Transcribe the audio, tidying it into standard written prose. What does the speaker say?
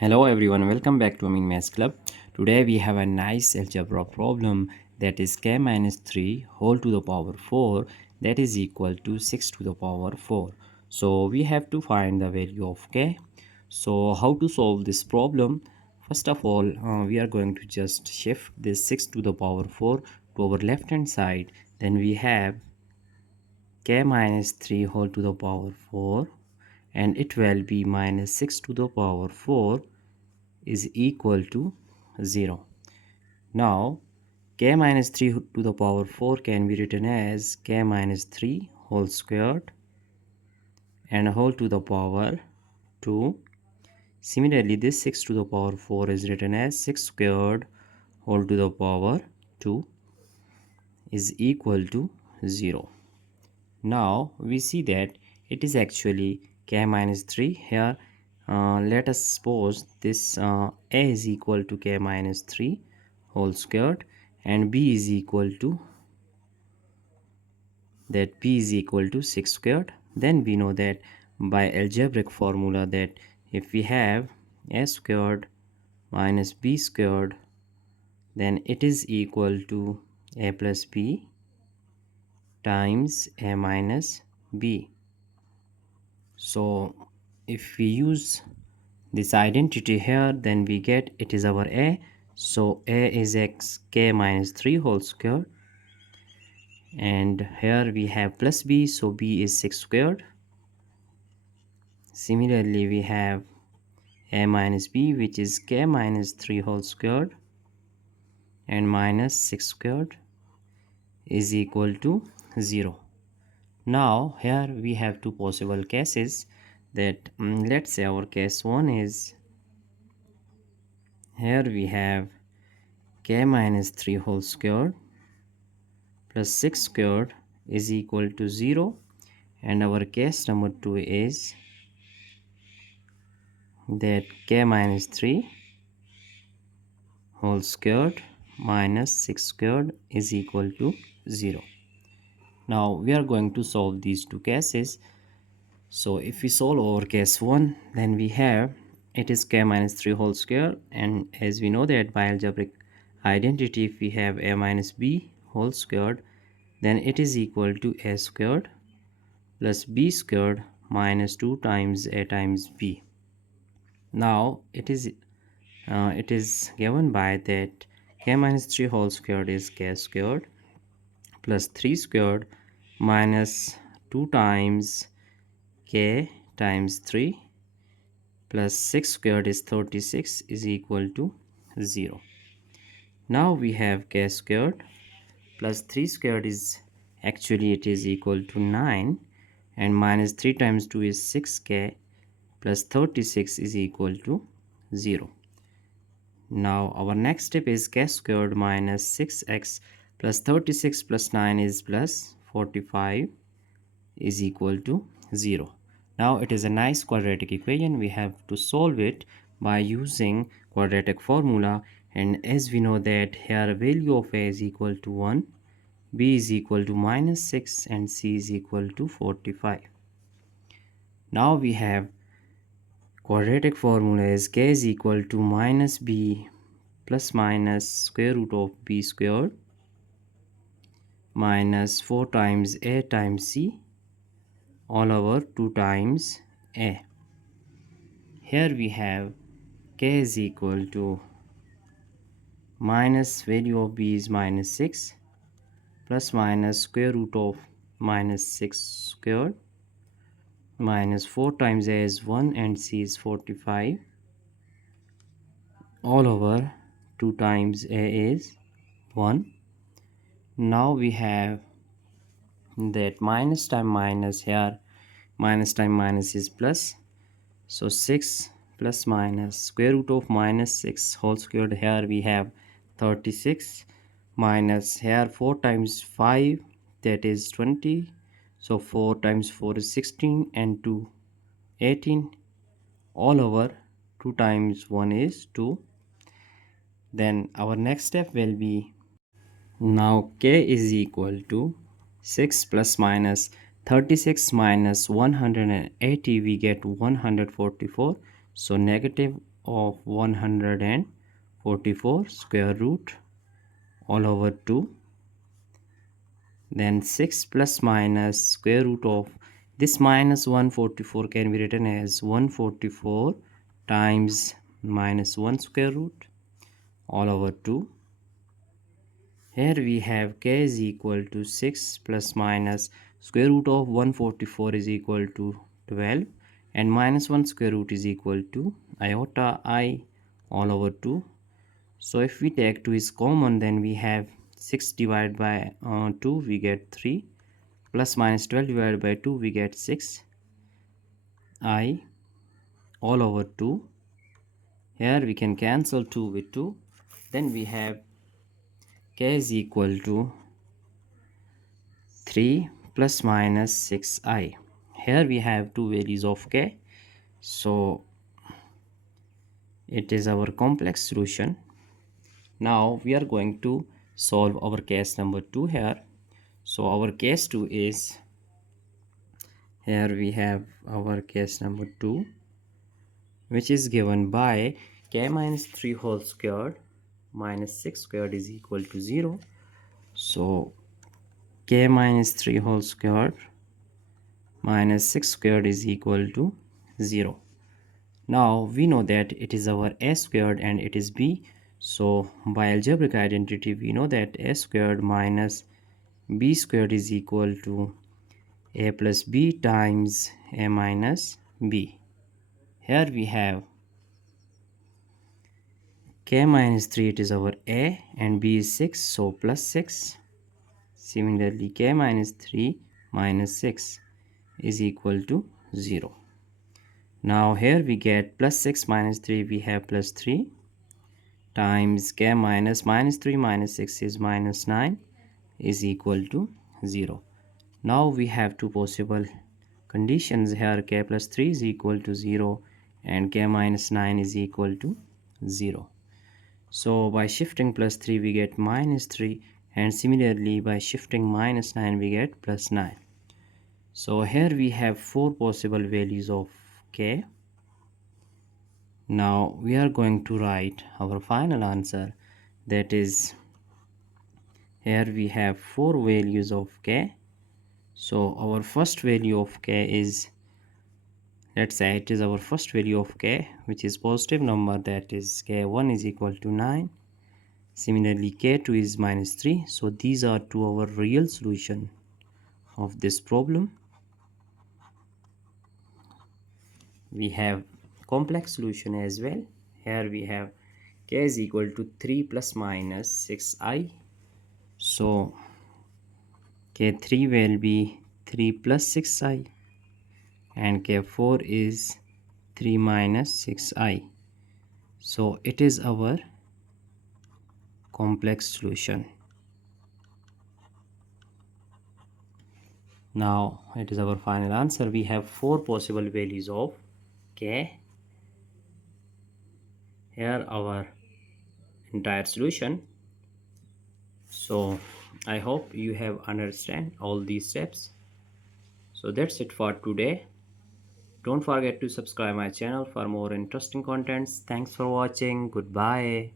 Hello everyone, welcome back to Amin Maths Club. Today we have a nice algebra problem that is k minus 3 whole to the power 4 that is equal to 6 to the power 4. So we have to find the value of k. So how to solve this problem? First of all, we are going to just shift this 6 to the power 4 to our left hand side. Then we have k minus 3 whole to the power 4 and it will be minus 6 to the power 4 is equal to 0. Now k minus 3 to the power 4 can be written as k minus 3 whole squared and whole to the power 2. Similarly, this 6 to the power 4 is written as 6 squared whole to the power 2 is equal to 0. Now we see that it is actually k minus 3 here. Let us suppose this a is equal to k minus 3 whole squared and b is equal to b is equal to 6 squared. Then we know that by algebraic formula that if we have a squared minus b squared, then it is equal to a plus b times a minus b. So if we use this identity here, then we get it is our a. So a is x k minus 3 whole square, and here we have plus b, so b is 6 squared. Similarly, we have a minus b, which is k minus 3 whole squared and minus 6 squared is equal to 0. Now here we have two possible cases that let's say our case 1 is here we have k minus 3 whole squared plus 6 squared is equal to 0, and our case number 2 is that k minus 3 whole squared minus 6 squared is equal to 0. Now we are going to solve these two cases. So if we solve over case 1, then we have it is k minus 3 whole square, and as we know that by algebraic identity, if we have a minus b whole squared, then it is equal to a squared plus b squared minus 2 times a times b. Now it is given by that k minus 3 whole squared is k squared plus 3 squared minus 2 times k times 3 plus 6 squared is 36 is equal to 0. Now we have k squared plus 3 squared is actually it is equal to 9, and minus 3 times 2 is 6k plus 36 is equal to 0. Now our next step is k squared minus 6x plus 36 plus 9 is plus 45 is equal to 0. Now it is a nice quadratic equation. We have to solve it by using quadratic formula, and as we know that here value of a is equal to 1, b is equal to minus 6, and c is equal to 45. Now we have quadratic formula is k is equal to minus b plus minus square root of b squared minus 4 times a times c all over 2 times a. Here we have k is equal to minus value of b is minus 6 plus minus square root of minus 6 squared minus 4 times a is 1 and c is 45 all over 2 times a is 1. Now we have that minus time minus, here minus time minus is plus, so 6 plus minus square root of minus 6 whole squared, here we have 36 minus here 4 times 5 that is 20, so 4 times 4 is 16 and 2 18 all over 2 times 1 is 2. Then our next step will be, now k is equal to 6 plus minus 36 minus 180, we get 144, so negative of 144 square root all over 2, then 6 plus minus square root of this minus 144 can be written as 144 times minus 1 square root all over 2. Here we have k is equal to 6 plus minus square root of 144 is equal to 12, and minus 1 square root is equal to iota I all over 2. So if we take 2 is common, then we have 6 divided by 2, we get 3, plus minus 12 divided by 2, we get 6 I all over 2. Here we can cancel 2 with 2. Then we have k is equal to 3 plus minus 6i. Here we have two values of k, so it is our complex solution. Now we are going to solve our case number 2 here. So our case 2 is, here we have our case number 2, which is given by k minus 3 whole squared minus 6 squared is equal to 0. So k minus 3 whole squared minus 6 squared is equal to 0. Now we know that it is our a squared and it is b. So by algebraic identity we know that a squared minus b squared is equal to a plus b times a minus b. Here we have k minus 3, it is our a, and b is 6, so plus 6. Similarly, k minus 3 minus 6 is equal to 0. Now here we get plus 6 minus 3, we have plus 3 times k minus 3 minus 6 is minus 9 is equal to 0. Now we have two possible conditions here. K plus 3 is equal to 0 and k minus 9 is equal to 0. So by shifting plus 3 we get minus 3, and similarly by shifting minus 9 we get plus 9. So here we have four possible values of k. Now we are going to write our final answer, that is, here we have four values of k. So our first value of k is, let's say it is our first value of k, which is positive number, that is k1 is equal to 9. Similarly k2 is minus 3. So these are two our real solution of this problem. We have complex solution as well. Here we have k is equal to 3 plus minus 6i. So k3 will be 3 plus 6i, and k4 is 3 minus 6i. So it is our complex solution. Now it is our final answer. We have four possible values of k. Here our entire solution. So I hope you have understand all these steps. So that's it for today. Don't forget to subscribe my channel for more interesting contents. Thanks for watching. Goodbye.